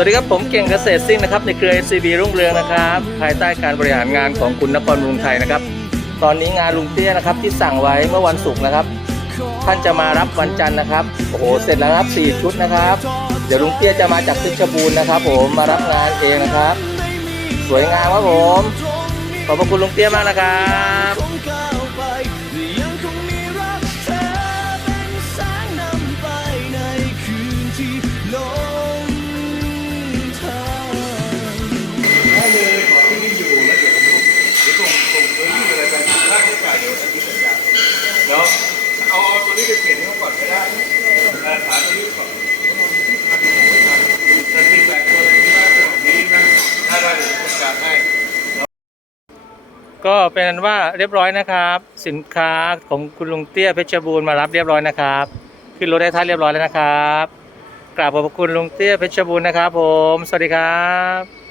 สวัสดีครับ ผมเก่งเกษตรซิ่งนะครับในเครือ SCB รุ่งเรืองนะครับ ภายใต้การบริหารงานของคุณนครบำรุงไทยนะครับ ตอนนี้งานลุงเตี้ยนะครับที่สั่งไว้เมื่อวันศุกร์นะครับ ท่านจะมารับวันจันทร์นะครับโอ้โหเสร็จแล้วครับสี่ชุดนะครับ เดี๋ยวลุงเตี้ยจะมาจากเพชรบูรณ์นะครับ ผมมารับงานเองนะครับ สวยงามครับผมขอบพระคุณลุงเตี้ยมากนะครับ ไปเปลี่ยนให้เขาก่อนก็ได้แต่ฐานตัวนี้ก่อนแต่สิ่งแบบตัวนี้น่าจะแบบนี้นะถ้าได้ผมจัดการให้ก็เป็นอันว่าเรียบร้อยนะครับ สินค้าของคุณลุงเตี้ยเพชรบูรณ์มารับเรียบร้อยนะครับ ขึ้นรถได้ท่านเรียบร้อยแล้วนะครับกราบขอบคุณลุงเตี้ยเพชรบูรณ์นะครับ ผม สวัสดีครับ